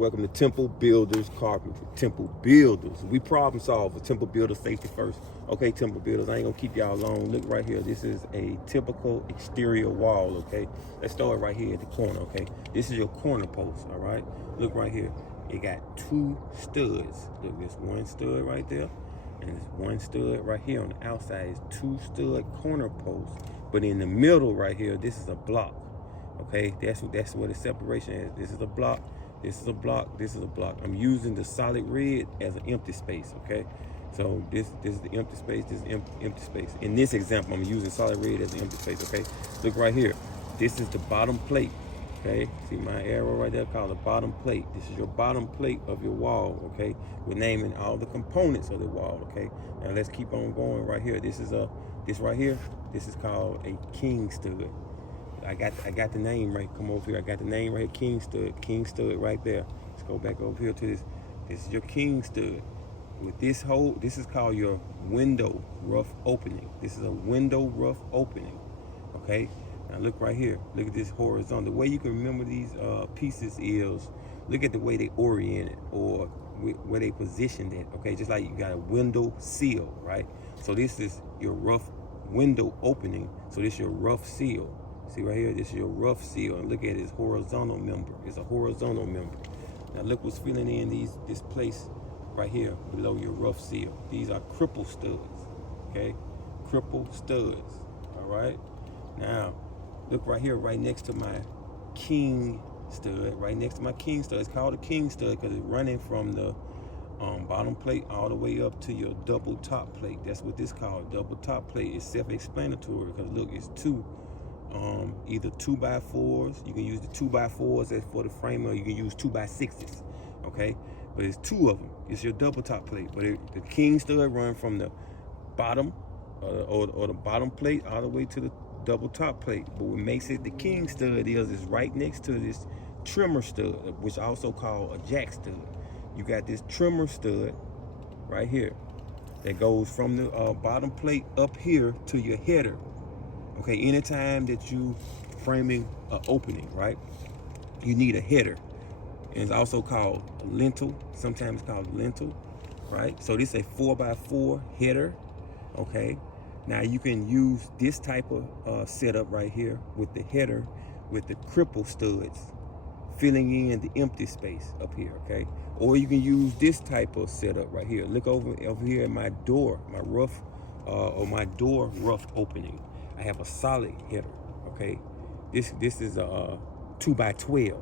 Welcome to Temple Builders Carpentry. Temple Builders. We problem solvers. Temple Builders, safety first. Okay, Temple Builders, I ain't gonna keep y'all long. Look right here. This is a typical exterior wall, okay? Let's start right here at the corner, okay? This is your corner post, all right? Look right here. It got two studs. Look, there's one stud right there, and there's one stud right here on the outside. It's two stud corner posts. But in the middle right here, this is a block. Okay, that's what the separation is. This is a block, this is a block, this is a block. I'm using the solid red as an empty space, okay? So this is the empty space, this is empty space. In this example, I'm using solid red as an empty space, okay? Look right here. This is the bottom plate, okay? See my arrow right there called the bottom plate. This is your bottom plate of your wall, okay? We're naming all the components of the wall, okay? Now let's keep on going right here. This right here, this is called a king stud. I got the name right. Come over here. I got the name right here. King stud right there. Let's go back over here to this. This is your king stud. With this hole, this is called your window rough opening. This is a window rough opening. Okay. Now look right here. Look at this horizontal. The way you can remember these pieces is look at the way they oriented or where they positioned it. Okay. Just like you got a window seal, right? So this is your rough window opening. So this is your rough seal. See right here, this is your rough seal, and look at this horizontal member. It's a horizontal member. Now look what's filling in this place right here below your rough seal. These are cripple studs, okay? Cripple studs, all right? Now, look right here, right next to my king stud, right next to my king stud. It's called a king stud because it's running from the bottom plate all the way up to your double top plate. That's what this called, double top plate. It's self-explanatory because look, it's two. Either 2x4s. You can use the 2x4s as for the frame, or you can use 2x6s. Okay, but it's two of them. It's your double top plate. But the king stud run from the bottom or the bottom plate all the way to the double top plate. But what makes it the king stud is right next to this trimmer stud, which I also call a jack stud. You got this trimmer stud right here that goes from the bottom plate up here to your header. Okay, anytime that you framing an opening, right, you need a header. And it's also called a lintel. Sometimes it's called lintel, right? So this is a 4x4 header, okay? Now you can use this type of setup right here with the header, with the cripple studs, filling in the empty space up here, okay? Or you can use this type of setup right here. Look over here at my door, my rough, or my door rough opening. I have a solid header, okay? This is a 2x12,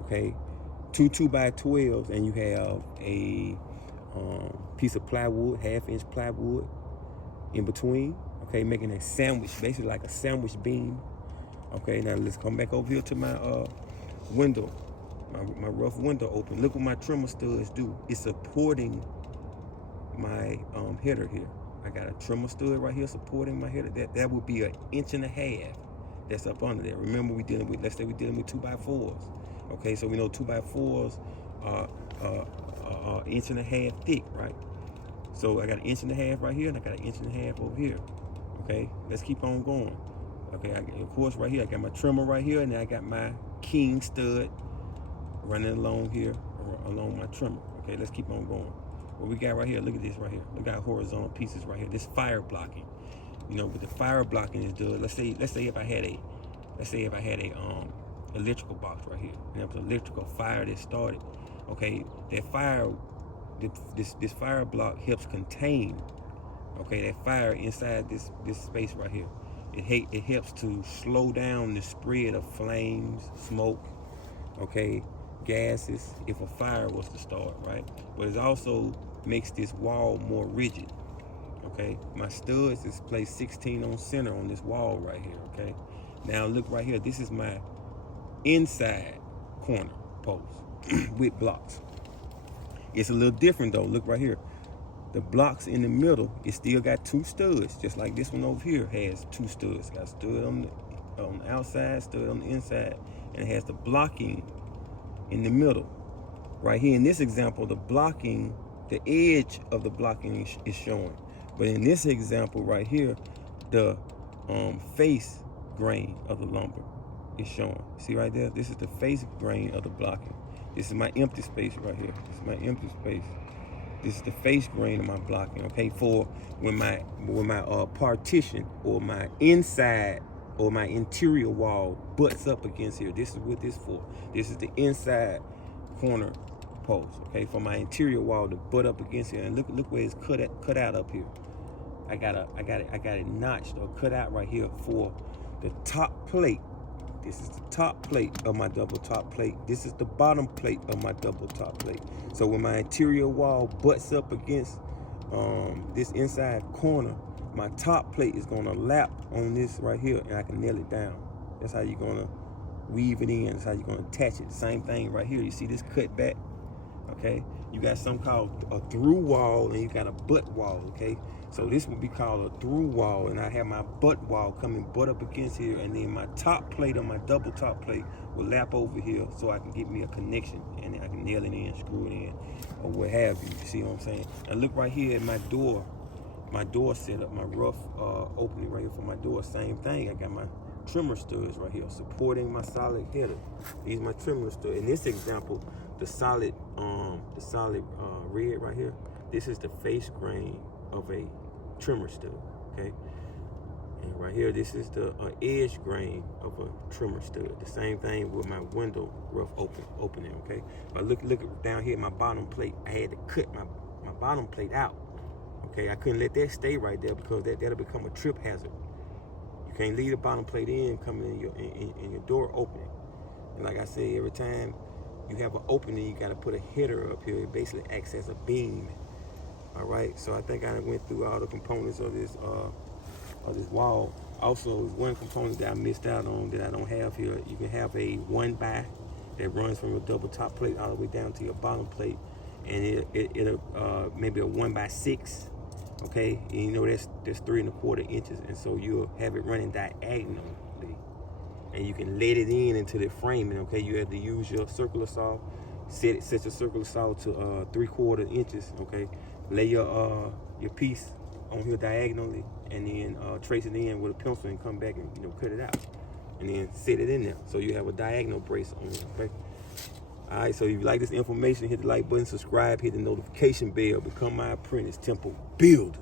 okay? Two 2x12s, and you have a piece of plywood, 1/2-inch plywood in between, okay? Making a sandwich, basically like a sandwich beam, okay? Now let's come back over here to my window, my rough window open. Look what my trimmer studs do. It's supporting my header here. I got a trimmer stud right here supporting my header. That would be 1.5 inches that's up under there. Remember, let's say we're dealing with 2x4s. Okay, so we know 2x4s are 1.5 inches thick, right? So I got 1.5 inches right here, and I got 1.5 inches over here. Okay, let's keep on going. Okay, of course, right here, I got my trimmer right here, and then I got my king stud running along here, along my trimmer. Okay, let's keep on going. What we got right here, look at this right here. We got horizontal pieces right here. This fire blocking. You know, what the fire blocking is done. Let's say if I had a electrical box right here, and there was electrical fire that started. Okay, that fire, this fire block helps contain, okay, that fire inside this space right here. It helps to slow down the spread of flames, smoke, okay, gases if a fire was to start, right? But it also makes this wall more rigid. Okay, my studs is placed 16 on center on this wall right here. Okay, now look right here. This is my inside corner post with blocks. It's a little different though. Look right here. The blocks in the middle, it still got two studs, just like this one over here has two studs. Got a stud on the outside, stud on the inside, and it has the blocking in the middle. Right here in this example, the edge of the blocking is showing. But in this example right here, the face grain of the lumber is showing. See right there? This is the face grain of the blocking. This is my empty space right here. This is my empty space. This is the face grain of my blocking, okay? For when my partition or my inside or my interior wall butts up against here. This is what this for. This is the inside corner post, okay? For my interior wall to butt up against here. And look where it's cut out up here. I got it notched or cut out right here for the top plate. This is the top plate of my double top plate. This is the bottom plate of my double top plate. So when my interior wall butts up against this inside corner, my top plate is gonna lap on this right here and I can nail it down. That's how you're gonna weave it in. That's how you're gonna attach it. Same thing right here. You see this cut back, okay? You got something called a through wall and you got a butt wall, okay? So this would be called a through wall, and I have my butt wall coming butt up against here, and then my top plate on my double top plate will lap over here so I can get me a connection and I can nail it in, screw it in, or what have you. You see what I'm saying? And look right here at my door setup, my rough opening right here for my door. Same thing. I got my trimmer studs right here supporting my solid header. These are my trimmer studs. In this example, the solid red right here, this is the face grain of a trimmer stud, okay? And right here, this is the edge grain of a trimmer stud. The same thing with my window rough opening, okay? But look down here, my bottom plate. I had to cut my bottom plate out, okay? I couldn't let that stay right there because that'll become a trip hazard. You can't leave the bottom plate in coming in your door opening. And like I say, every time you have an opening, you got to put a header up here. It basically acts as a beam. All right, so I think I went through all the components of this wall. Also, one component that I missed out on that I don't have here. You can have a 1x that runs from your double top plate all the way down to your bottom plate, and it'll maybe a 1x6. Okay, and you know that's 3¼ inches, and so you'll have it running diagonally, and you can let it into the framing. Okay, you have to use your circular saw, set your circular saw to 3/4 inches. Okay. Lay your piece on here diagonally and then trace it in with a pencil and come back and cut it out and then set it in there so you have a diagonal brace on it, okay? All right, so if you like this information, hit the like button, subscribe, hit the notification bell, become my apprentice, Temple Builder.